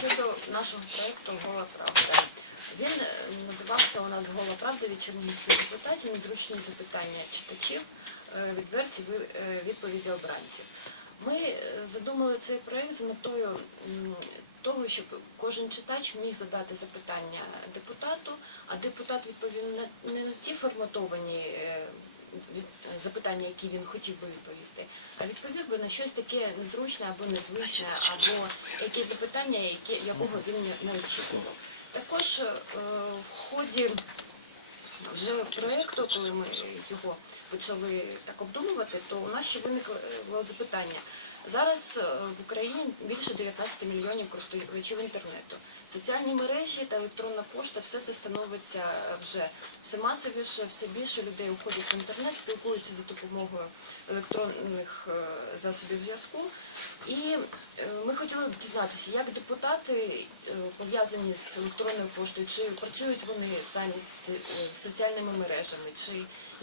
щодо нашого проєкту Гола Правда. Він е, називався у нас Гола Правда від чернігівських депутатів, незручні запитання читачів, е, відверті е, відповіді обранців. Ми задумали цей проєкт з метою того, щоб кожен читач міг задати запитання депутату, а депутат відповів на не ті форматовані запитання, які він хотів би відповісти, а відповів би на щось таке незручне або незвичне, або якісь запитання, які, якого він не- очікував. Також е, в ході вже проєкту, коли ми його почали так обдумувати, то у нас ще виникло запитання. Зараз е, в Україні більше 19 мільйонів користувачів інтернету. Соціальні мережі та електронна пошта все це становиться вже все масовіше, все більше людей уходять в інтернет, спілкуються за допомогою електронних е, засобів зв'язку. І е, ми хотіли б дізнатися, як депутати е, пов'язані з електронною поштою, чи працюють вони самі е, з соціальними мережами, чи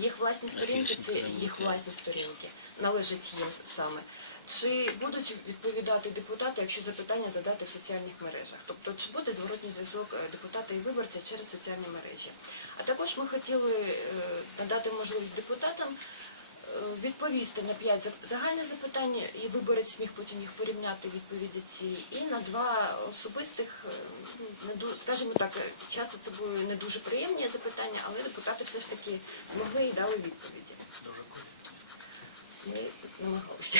їх власні сторінки, це їх власні сторінки, належать їм саме. Чи будуть відповідати депутати, якщо запитання задати в соціальних мережах? Тобто, чи буде зворотній зв'язок е, депутата і виборця через соціальні мережі? А також ми хотіли е, надати можливість депутатам е, відповісти на п'ять за- загальних запитань, і виборець міг потім їх порівняти відповіді ці, і на два особистих, скажімо так, часто це були не дуже приємні запитання, але депутати все ж таки змогли і дали відповіді. Ми намагалися.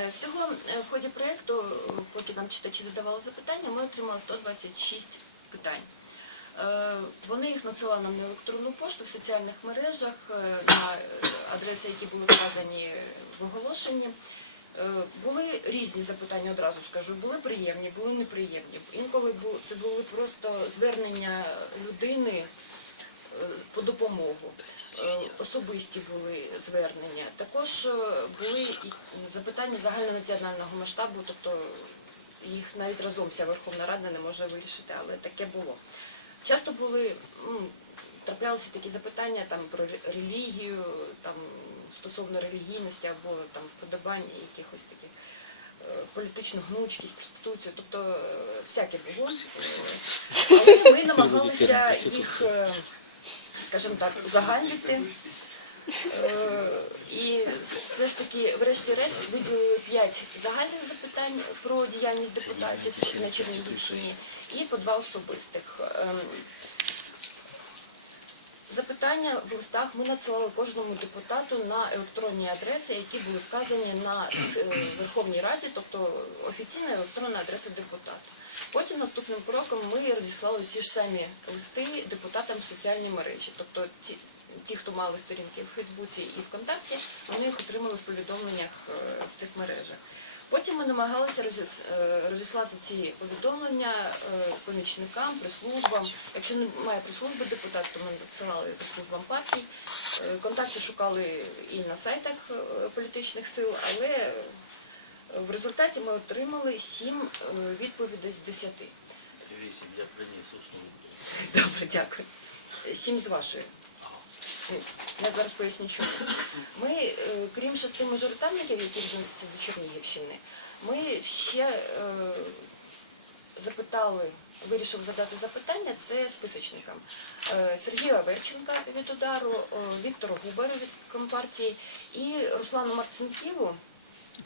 Е, Всього е, в ході проєкту, е, поки нам читачі задавали запитання, ми отримали 126 питань. Вони їх надсилали нам на електронну пошту в соціальних мережах на адреси, які були вказані в оголошенні. Були різні запитання, одразу скажу. Були приємні, були неприємні. Інколи це були просто звернення людини по допомогу. Е, Особисті були звернення. Також е, були запитання загальнонаціонального масштабу, тобто їх навіть разом вся Верховна Рада не може вирішити, але таке було. Часто були траплялися такі запитання там про релігію, там стосовно релігійності або там вподобань якихось таких е, політичну гнучкість, проституцію, тобто всяке було. Але ми намагалися їх, скажімо так, узагальнити. Е, І все ж таки, врешті-решт, виділили п'ять загальних запитань про діяльність депутатів на Чернігівщині і по два особистих. Запитання в листах ми надсилали кожному депутату на електронні адреси, які були вказані на е, Верховній Раді, тобто офіційна електронна адреса депутата. Потім наступним кроком ми розіслали ці ж самі листи депутатам в соціальні мережі. Тобто ті, ті, хто мали сторінки в Фейсбуці і ВКонтакті, вони їх отримали в повідомленнях е, в цих мережах. Потім ми намагалися е, розіслати ці повідомлення е, помічникам, прислужбам. Якщо немає прислужби депутат, то ми надсилали прислужбам партій. Е, Контакти шукали і на сайтах політичних сил, але в результаті ми отримали сім відповідей з десяти. Вісім, я приніс усну. Добре, дякую. Сім з вашої. Я зараз поясню, чому. Ми, е, крім шести мажоритарників, які відносяться до Чернігівщини, ми ще е, запитали, вирішили задати запитання, це списочникам. Е, Сергію Аверченка від удару, е, Віктору Губару від Компартії і Руслану Марцинківу,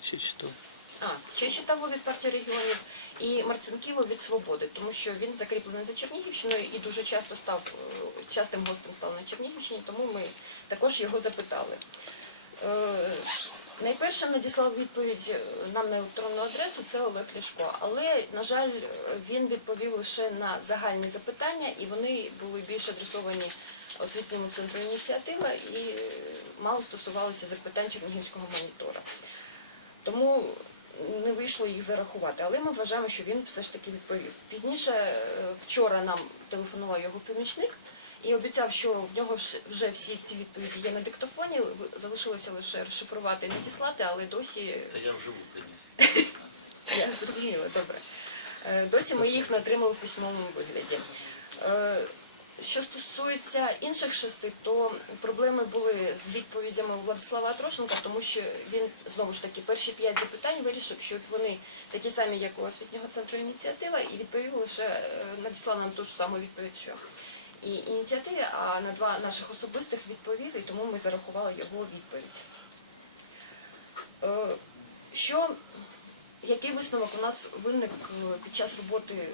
Чи що? А, Чечетаву від партії регіонів і Марцинківу від Свободи, тому що він закріплений за Чернігівщиною і дуже часто став е, частим гостем став на Чернігівщині, тому ми також його запитали. Е, Найперше надіслав відповідь е, нам на електронну адресу це Олег Ляшко, але на жаль, він відповів лише на загальні запитання, і вони були більш адресовані освітньому центру ініціатива і мало стосувалися запитань Чернігівського монітора. Тому не вийшло їх зарахувати, але ми вважаємо, що він все ж таки відповів. Пізніше е, вчора нам телефонував його помічник і обіцяв, що в нього вже всі ці відповіді є на диктофоні. Залишилося лише розшифрувати і надіслати, але досі Та я вживу приніс. я зрозуміла, добре. Е, Досі ми їх не отримали в письмовому вигляді. Що стосується інших шести, то проблеми були з відповідями Владислава Атрошенка, тому що він знову ж таки перші п'ять запитань вирішив, що вони такі самі, як у освітнього центру ініціатива, і відповів лише е, надіслав нам ту ж саму відповідь, що і ініціативи, а на два наших особистих відповів, і тому ми зарахували його відповідь. Е, Що, який висновок у нас виник е, під час роботи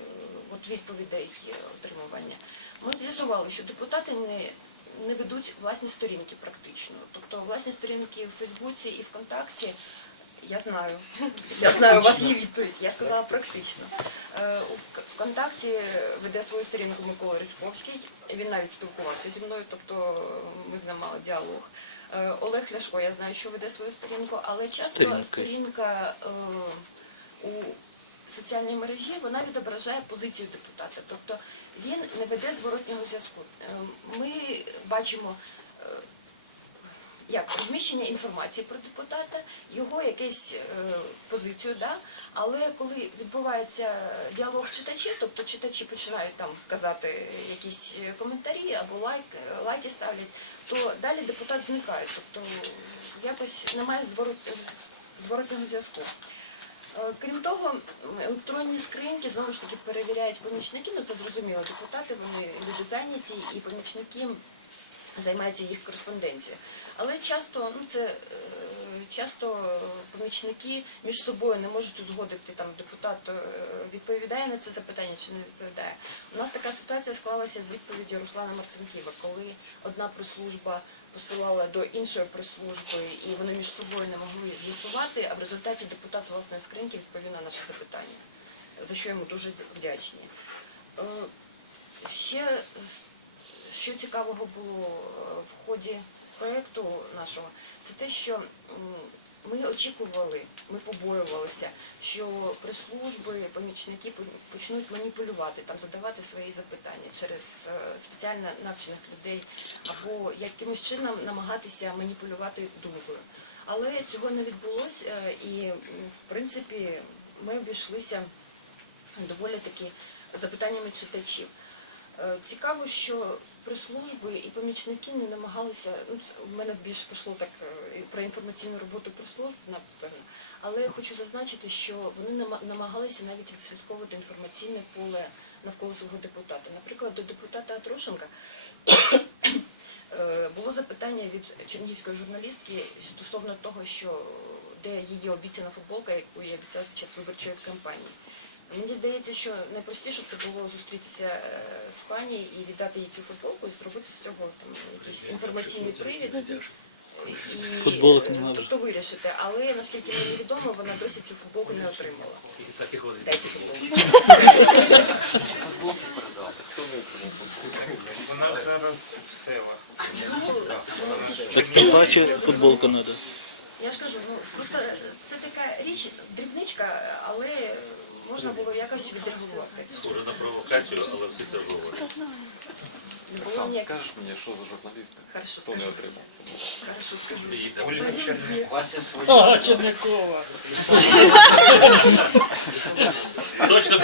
от відповідей отримування? Ми з'ясували, що депутати не, не ведуть власні сторінки практично. Тобто власні сторінки в Фейсбуці і ВКонтакті я знаю. Я знаю, у вас є відповідь. Я сказала практично. Е, У ВКонтакті веде свою сторінку Микола Ричковський. Він навіть спілкувався зі мною, тобто ми з ним мали діалог. Е, Олег Ляшко, я знаю, що веде свою сторінку, але часто Сторінка. сторінка е, у соціальній мережі вона відображає позицію депутата. Тобто він не веде зворотнього зв'язку. Е, Ми бачимо е, як розміщення інформації про депутата, його якусь е, позицію, да? але коли відбувається діалог читачів, тобто читачі починають там казати якісь коментарі або лайк, лайки ставлять, то далі депутат зникає, тобто якось немає зворот, зворотного зв'язку. Е, Крім того, електронні скриньки знову ж таки перевіряють помічники, ну це зрозуміло, депутати, вони люди зайняті і помічники займаються їх кореспонденцією. Але часто, ну це е, часто помічники між собою не можуть узгодити там депутат е, відповідає на це запитання чи не відповідає. У нас така ситуація склалася з відповіді Руслана Марцинківа, коли одна прес-служба посилала до іншої прес-служби, і вони між собою не могли з'ясувати, а в результаті депутат з власної скриньки відповів на наше запитання, за що йому дуже вдячні. Е, Ще що цікавого було е, в ході проєкту нашого, це те, що ми очікували, ми побоювалися, що прес-служби, помічники по- почнуть маніпулювати, там задавати свої запитання через е, спеціально навчених людей або якимось чином намагатися маніпулювати думкою. Але цього не відбулося, е, і в принципі ми обійшлися доволі таки запитаннями читачів. Е, Цікаво, що прес-служби і помічники не намагалися, ну це в мене більше пішло так е, про інформаційну роботу прес-служб, напевно, але я хочу зазначити, що вони намагалися навіть відслідковувати інформаційне поле навколо свого депутата. Наприклад, до депутата Атрошенка е, було запитання від чернігівської журналістки стосовно того, що де її обіцяна футболка, яку я обіцяв під час виборчої кампанії. Мені здається, що найпростіше це було зустрітися е, з пані і віддати їй цю футболку і зробити з цього там якийсь інформаційний привід. І, Футболок е, тобто вирішити. Але наскільки мені відомо, вона досі цю футболку не отримала. І так і ходить. Дайте футболку. Вона зараз в селах. Так тим паче футболка треба. Я ж кажу, ну просто це така річ, дрібничка, але можна було якось відреагувати. Схоже на провокацію, але все це говорить. Сам скажеш мені, що за журналістка? Хорошо, Хто не скажу. отримав? Хорошо, скажу. Ольга Чернігова. Вася свої. Точно